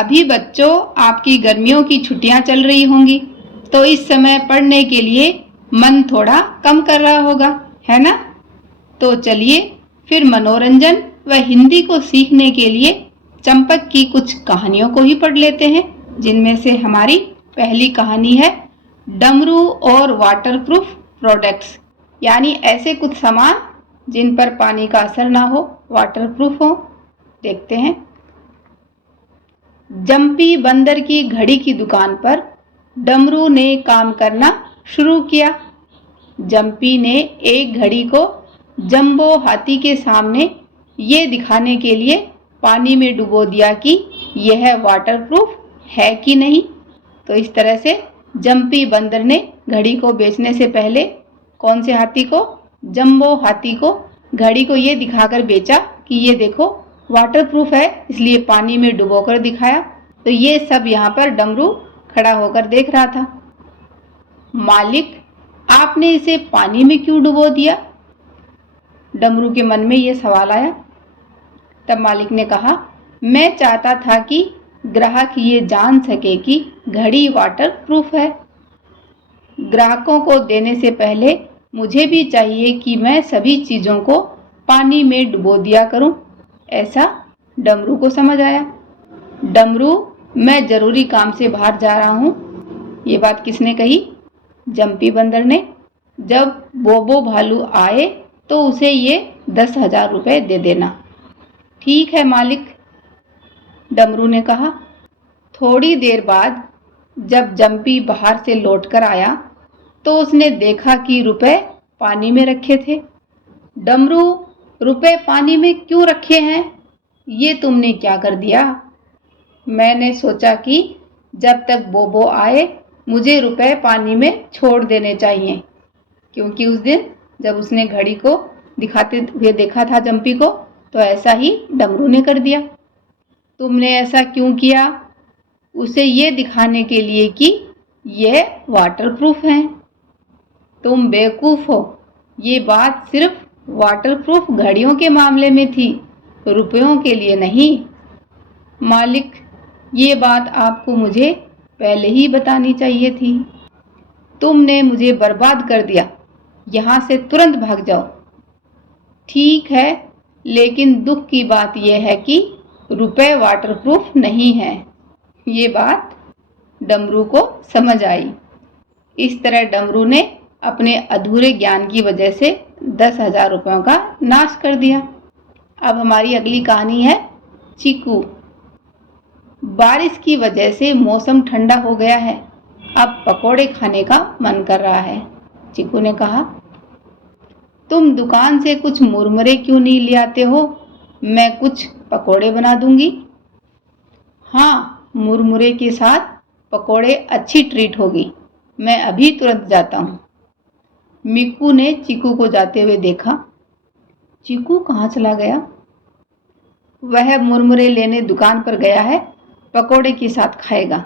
अभी बच्चों आपकी गर्मियों की छुट्टियां चल रही होंगी, तो इस समय पढ़ने के लिए मन थोड़ा कम कर रहा होगा, है ना? तो चलिए फिर मनोरंजन व हिंदी को सीखने के लिए चंपक की कुछ कहानियों को ही पढ़ लेते हैं, जिनमें से हमारी पहली कहानी है डमरू और वाटरप्रूफ प्रोडक्ट्स, यानी ऐसे कुछ सामान जिन पर पानी का असर ना हो, वाटरप्रूफ हो। देखते हैं। जंपी बंदर की घड़ी की दुकान पर डमरू ने काम करना शुरू किया। जंपी ने एक घड़ी को जंबो हाथी के सामने ये दिखाने के लिए पानी में डुबो दिया कि यह वाटरप्रूफ है कि नहीं। तो इस तरह से जंपी बंदर ने घड़ी को बेचने से पहले कौन से हाथी को? जंबो हाथी को घड़ी को ये दिखाकर बेचा कि ये देखो वाटरप्रूफ है, इसलिए पानी में डुबोकर दिखाया। तो ये सब यहाँ पर डमरू खड़ा होकर देख रहा था। मालिक, आपने इसे पानी में क्यों डुबो दिया? डमरू के मन में ये सवाल आया। तब मालिक ने कहा, मैं चाहता था कि ग्राहक ये जान सके कि घड़ी वाटरप्रूफ है। ग्राहकों को देने से पहले मुझे भी चाहिए कि मैं सभी चीज़ों को पानी में डुबो दिया करूं। ऐसा डमरू को समझ आया। डमरू, मैं जरूरी काम से बाहर जा रहा हूं। ये बात किसने कही? जंपी बंदर ने। जब बोबो भालू आए तो उसे ये 10,000 रुपये दे देना। ठीक है मालिक, डमरू ने कहा। थोड़ी देर बाद जब जंपी बाहर से लौटकर आया तो उसने देखा कि रुपए पानी में रखे थे। डमरू, रुपए पानी में क्यों रखे हैं? ये तुमने क्या कर दिया? मैंने सोचा कि जब तक बोबो आए मुझे रुपए पानी में छोड़ देने चाहिए, क्योंकि उस दिन जब उसने घड़ी को दिखाते हुए देखा था जंपी को, तो ऐसा ही डमरू ने कर दिया। तुमने ऐसा क्यों किया? उसे ये दिखाने के लिए कि यह वाटरप्रूफ हैं। तुम बेवकूफ़ हो। ये बात सिर्फ वाटरप्रूफ घड़ियों के मामले में थी, रुपयों के लिए नहीं। मालिक, ये बात आपको मुझे पहले ही बतानी चाहिए थी। तुमने मुझे बर्बाद कर दिया। यहाँ से तुरंत भाग जाओ। ठीक है, लेकिन दुख की बात यह है कि रुपए वाटरप्रूफ नहीं है। ये बात डमरू को समझ आई। इस तरह डमरू ने अपने अधूरे ज्ञान की वजह से 10,000 रुपयों का नाश कर दिया। अब हमारी अगली कहानी है चीकू। बारिश की वजह से मौसम ठंडा हो गया है। अब पकोड़े खाने का मन कर रहा है। चीकू ने कहा, तुम दुकान से कुछ मुरमुरे क्यों नहीं ले आते हो? मैं कुछ पकोड़े बना दूंगी। हाँ, मुरमुरे के साथ पकोड़े अच्छी ट्रीट होगी। मैं अभी तुरंत जाता हूँ। मिक्कू ने चीकू को जाते हुए देखा। चीकू कहाँ चला गया? वह मुरमुरे लेने दुकान पर गया है, पकोड़े के साथ खाएगा।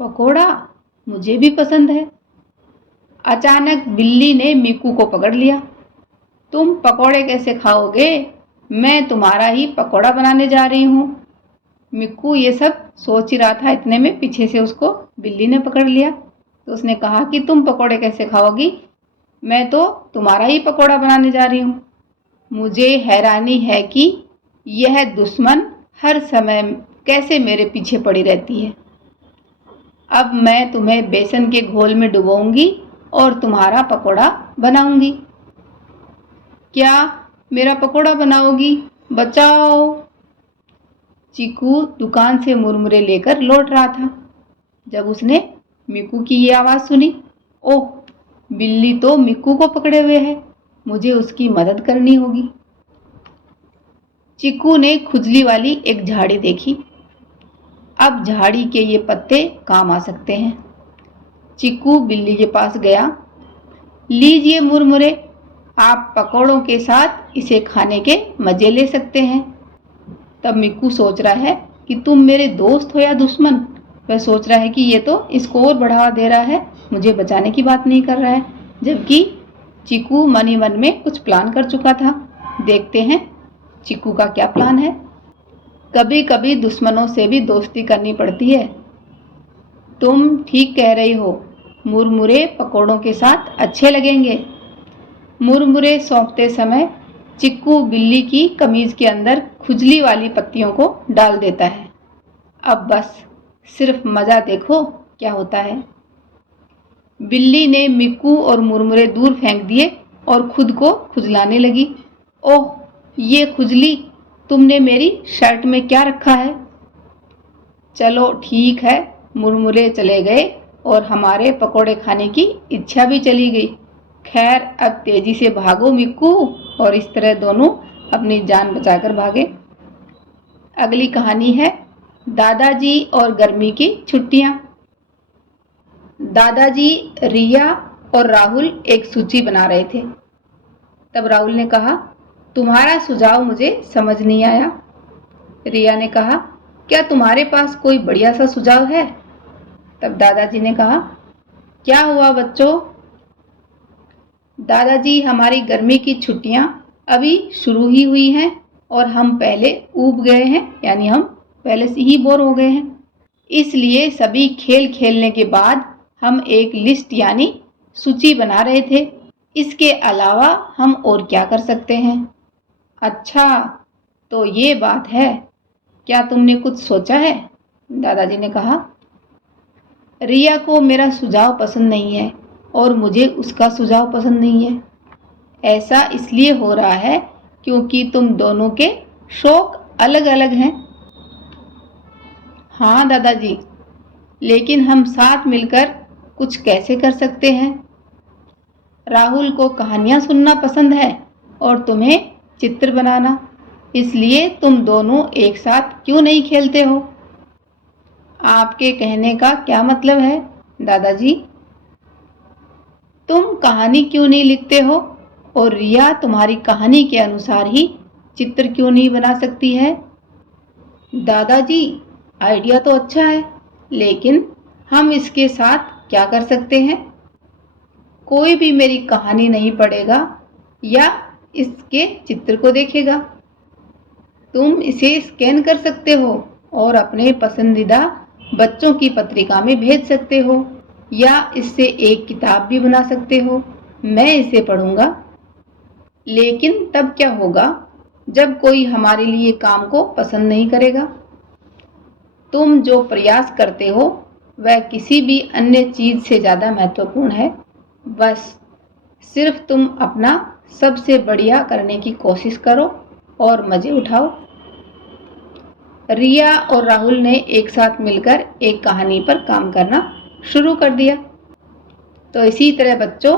पकोड़ा मुझे भी पसंद है। अचानक बिल्ली ने मिक्कू को पकड़ लिया। तुम पकोड़े कैसे खाओगे? मैं तुम्हारा ही पकोड़ा बनाने जा रही हूँ। मिक्कू ये सब सोच ही रहा था, इतने में पीछे से उसको बिल्ली ने पकड़ लिया। तो उसने कहा कि तुम पकोड़े कैसे खाओगी? मैं तो तुम्हारा ही पकोड़ा बनाने जा रही हूँ। मुझे हैरानी है कि यह दुश्मन हर समय कैसे मेरे पीछे पड़ी रहती है। अब मैं तुम्हें बेसन के घोल में डुबोऊंगी और तुम्हारा पकोड़ा बनाऊंगी। क्या मेरा पकोड़ा बनाओगी? बचाओ! चीकू दुकान से मुरमुरे लेकर लौट रहा था। जब उसने मिक्कू की ये आवाज़ सुनी, ओह, बिल्ली तो मिक्कू को पकड़े हुए है, मुझे उसकी मदद करनी होगी। चीकू ने खुजली वाली एक झाड़ी देखी। अब झाड़ी के ये पत्ते काम आ सकते हैं। चीकू बिल्ली के पास गया। लीजिए मुरमुरे, आप पकौड़ों के साथ इसे खाने के मज़े ले सकते हैं। तब मिक्कू सोच रहा है कि तुम मेरे दोस्त हो या दुश्मन। वह सोच रहा है कि ये तो इसको और बढ़ावा दे रहा है, मुझे बचाने की बात नहीं कर रहा है, जबकि चीकू मन ही मन में कुछ प्लान कर चुका था। देखते हैं चीकू का क्या प्लान है। कभी कभी दुश्मनों से भी दोस्ती करनी पड़ती है। तुम ठीक कह रही हो, मुरमुरे पकौड़ों के साथ अच्छे लगेंगे। मुरमुरे सौंपते समय चिक्कू बिल्ली की कमीज के अंदर खुजली वाली पत्तियों को डाल देता है। अब बस सिर्फ मजा देखो क्या होता है। बिल्ली ने मिक्कू और मुरमुरे दूर फेंक दिए और खुद को खुजलाने लगी। ओह, ये खुजली, तुमने मेरी शर्ट में क्या रखा है? चलो ठीक है, मुरमुरे चले गए और हमारे पकोड़े खाने की इच्छा भी चली गई। खैर, अब तेजी से भागो मिक्कू। और इस तरह दोनों अपनी जान बचाकर भागे। अगली कहानी है दादाजी और गर्मी की छुट्टियां। दादाजी, रिया और राहुल एक सूची बना रहे थे। तब राहुल ने कहा, तुम्हारा सुझाव मुझे समझ नहीं आया। रिया ने कहा, क्या तुम्हारे पास कोई बढ़िया सा सुझाव है? तब दादाजी ने कहा, क्या हुआ बच्चों? दादाजी, हमारी गर्मी की छुट्टियां अभी शुरू ही हुई हैं और हम पहले ऊब गए हैं, यानी हम पहले से ही बोर हो गए हैं। इसलिए सभी खेल खेलने के बाद हम एक लिस्ट यानी सूची बना रहे थे। इसके अलावा हम और क्या कर सकते हैं? अच्छा, तो ये बात है, क्या तुमने कुछ सोचा है? दादाजी ने कहा। रिया को मेरा सुझाव पसंद नहीं है और मुझे उसका सुझाव पसंद नहीं है। ऐसा इसलिए हो रहा है क्योंकि तुम दोनों के शौक अलग अलग हैं। हाँ दादाजी, लेकिन हम साथ मिलकर कुछ कैसे कर सकते हैं? राहुल को कहानियाँ सुनना पसंद है और तुम्हें चित्र बनाना, इसलिए तुम दोनों एक साथ क्यों नहीं खेलते हो? आपके कहने का क्या मतलब है दादाजी? तुम कहानी क्यों नहीं लिखते हो और रिया तुम्हारी कहानी के अनुसार ही चित्र क्यों नहीं बना सकती है? दादाजी, आइडिया तो अच्छा है, लेकिन हम इसके साथ क्या कर सकते हैं? कोई भी मेरी कहानी नहीं पढ़ेगा या इसके चित्र को देखेगा। तुम इसे स्कैन कर सकते हो और अपने पसंदीदा बच्चों की पत्रिका में भेज सकते हो या इससे एक किताब भी बना सकते हो। मैं इसे पढ़ूंगा। लेकिन तब क्या होगा जब कोई हमारे लिए काम को पसंद नहीं करेगा? तुम जो प्रयास करते हो वह किसी भी अन्य चीज से ज्यादा महत्वपूर्ण है। बस सिर्फ तुम अपना सबसे बढ़िया करने की कोशिश करो और मजे उठाओ। रिया और राहुल ने एक साथ मिलकर एक कहानी पर काम करना शुरू कर दिया। तो इसी तरह बच्चों,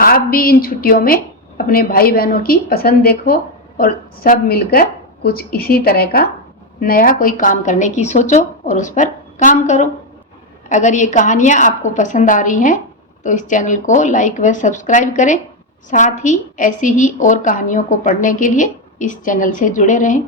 आप भी इन छुट्टियों में अपने भाई बहनों की पसंद देखो और सब मिलकर कुछ इसी तरह का नया कोई काम करने की सोचो और उस पर काम करो। अगर ये कहानियाँ आपको पसंद आ रही हैं तो इस चैनल को लाइक व सब्सक्राइब करें। साथ ही ऐसी ही और कहानियों को पढ़ने के लिए इस चैनल से जुड़े रहें।